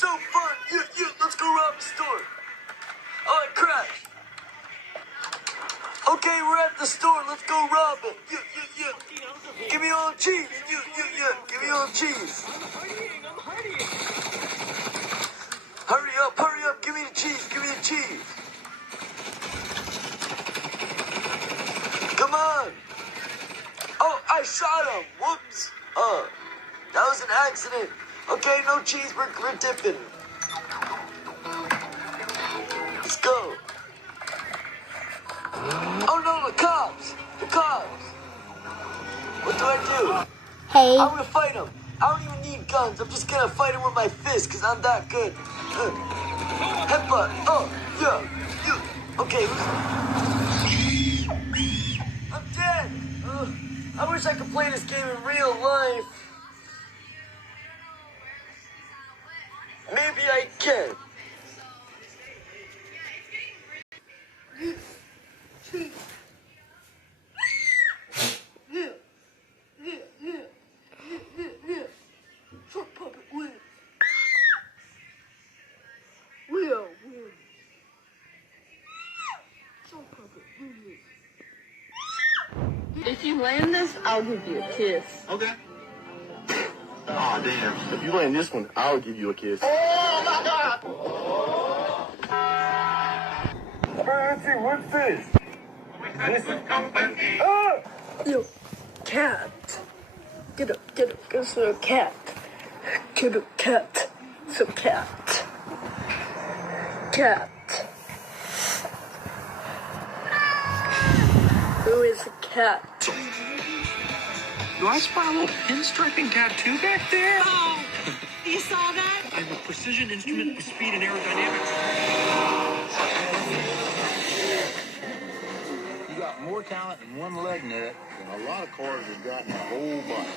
so fun. Let's go rob the store. Oh, it crashed. Okay, we're at the store. Let's go rob it. Give me all the cheese. Give me all the cheese. I'm hurrying. Hurry up. Give me the cheese. Come on. Oh, I shot him. Whoops. That was an accident. Okay, no cheese. We're dipping. Let's go. Oh no, the cops. What do I do? Hey. I'm gonna fight him. I don't even need guns. I'm just gonna fight him with my fists because I'm that good. Headbutt. Oh, yeah. Okay. I'm dead. I wish I could play this game in real life. Maybe I can. If you land this, I'll give you a kiss. Okay. Aw, damn. If you land this one, I'll give you a kiss. Oh, my God! Francie, what's this? This is company. Yo, cat. Get up, go to a cat. Get a cat. It's a cat. Cat. Who is a cat? Do I spot a little pinstriping tattoo back there? Oh, you saw that? I'm a precision instrument of speed and aerodynamics. You got more talent in one leg net than a lot of cars have got in a whole body.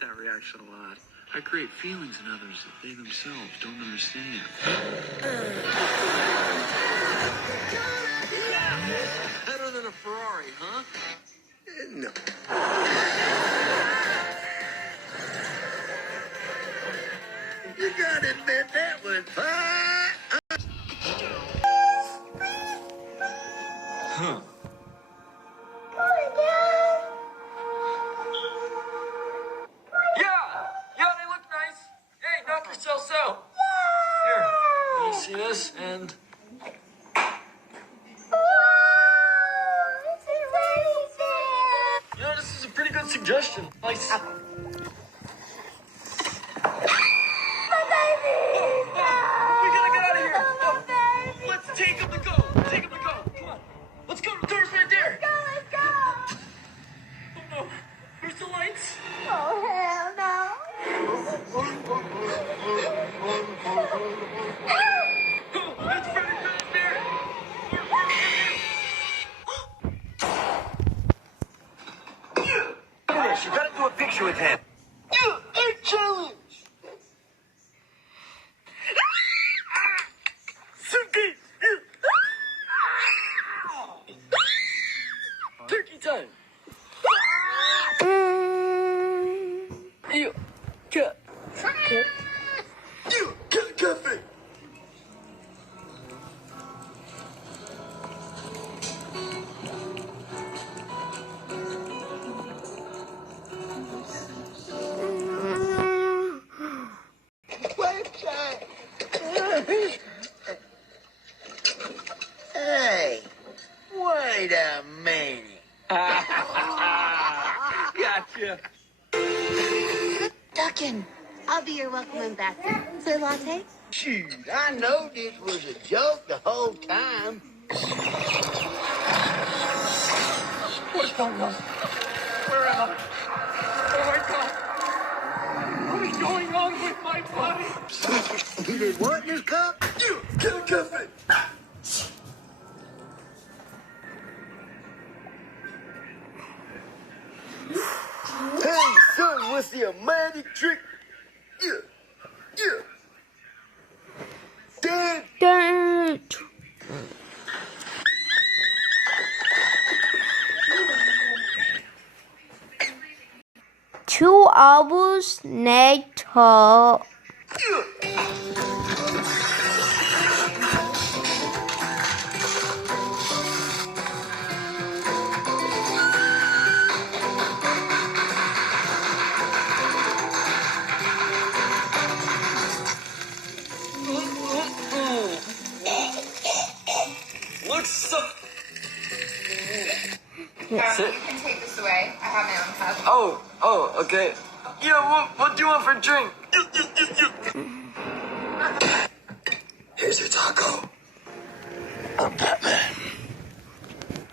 That reaction a lot. I create feelings in others that they themselves don't understand. Better than a Ferrari, huh? No. You gotta admit that was fun. Huh. Yourself out. Here, let me see this, and... You know, this is a pretty good suggestion. Nice. My baby! We gotta get out of here. Oh, my baby! Let's take him to go. Come on. Let's go. The door's right there. Let's go! Oh, no. Where's the lights? Oh, hell no! It's Freddy Fazbear! You gotta do a picture with him. A challenge! Suitcase! Turkey time! You cat. You cat cafe! Hey, wait a minute. Gotcha. Duckin'. I'll be your welcome ambassador. Soy latte? Shoot, I know this was a joke the whole time. What's going on? water in them. Oh my God. What is going on with my body? You did what in this cup? You get a coffee. Hey, son, what's the magic trick? Yeah. Dad. Don't. Two hours later. What's up? You can take this away. I have my own cup. Oh, okay. Yeah, what do you want for a drink? Here's your taco. I'm Batman.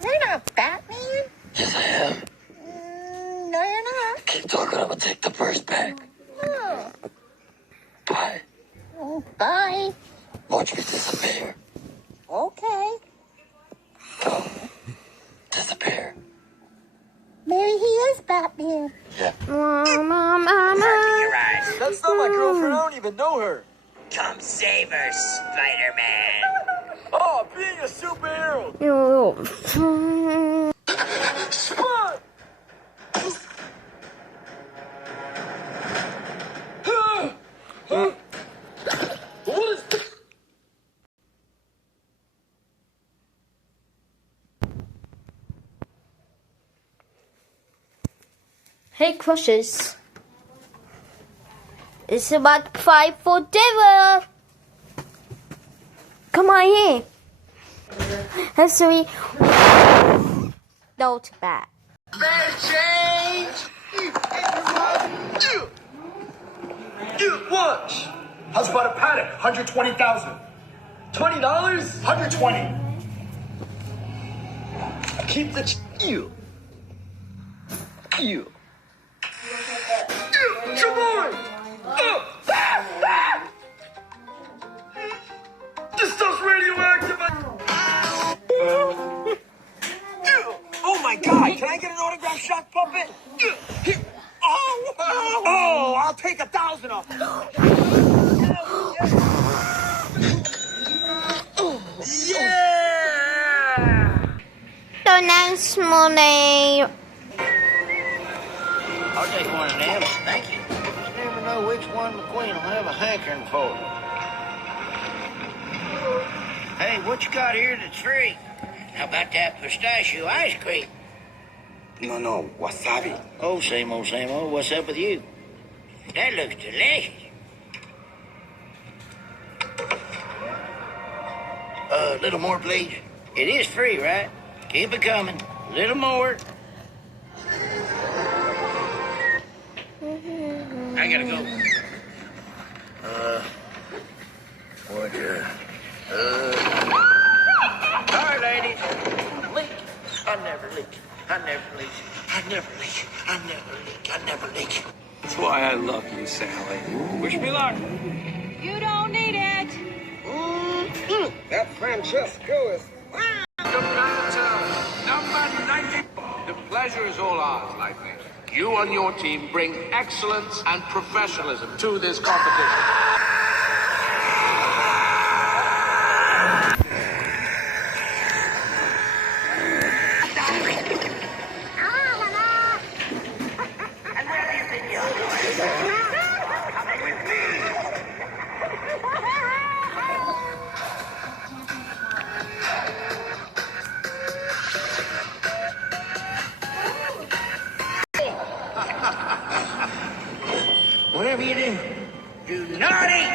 You're not Batman. Yes, I am. No, you're not. Keep talking, I'm gonna take the first bag. Oh. Bye. Oh, bye. Watch me disappear. Okay. Go. Disappear. Maybe he is Batman. Yeah. Your eyes. That's not my girlfriend. I don't even know her. Come save her, Spider-Man. Oh, being a superhero. Spot! What is this? Hey, crushes. It's about fight for dinner. Come on here. That's three. Not bad. Watch. How's about a paddock? 120,000. $20? 120. Keep the you. You. Come on! This stuff's radioactive! Oh my God! Can I get an autograph shock puppet? Oh! I'll take 1,000 off. Yeah! The next morning. I'll take one of them. Thank you. You never know which one the queen will have a hankering for. Hey, what you got here that's free? How about that pistachio ice cream? No, wasabi. Oh, same old, same old. What's up with you? That looks delicious. A little more, please. It is free, right? Keep it coming. A little more. I gotta go. Sorry, ladies. Leak. I never leak. I never leak. I never leak. I never leak. I never leak. That's why I love you, Sally. Wish me luck. You don't need it. That Francesco is... Number 90. The pleasure is all ours, Lightning. You and your team bring excellence and professionalism to this competition. Whatever you do not eat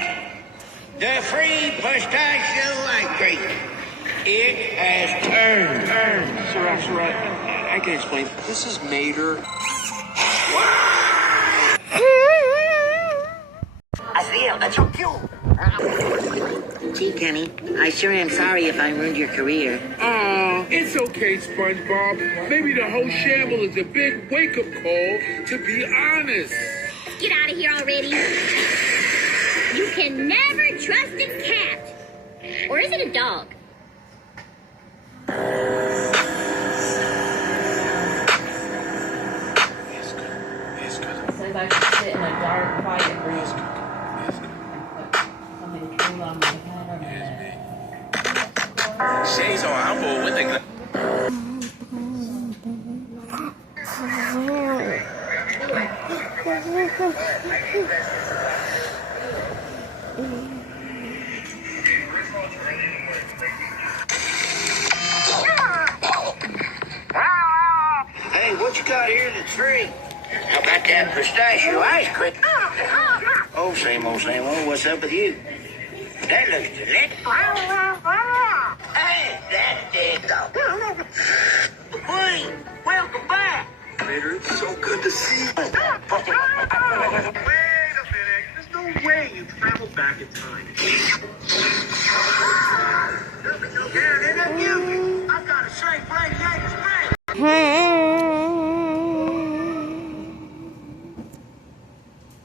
the free pistachio ice cream. It has turned. Sir, I can explain. This is Mater. Así es, that's so cute. tea, Kenny. I sure am sorry if I ruined your career. Oh, it's okay, SpongeBob. Maybe the whole shamble is a big wake-up call, to be honest. Get out of here already. You can never trust a cat. Or is it a dog? Says I should sit in a dark, quiet room. Something cool on my head or my neck. Shades on, I'm bored with the. Hey, what you got here in the tree? How about that pistachio ice cream? Oh, same old, same old. What's up with you? That looks delicious. Hey, that's it, dog. Wait, welcome back. Later, it's so good to see you. Wait a minute. There's no way you traveled back in time.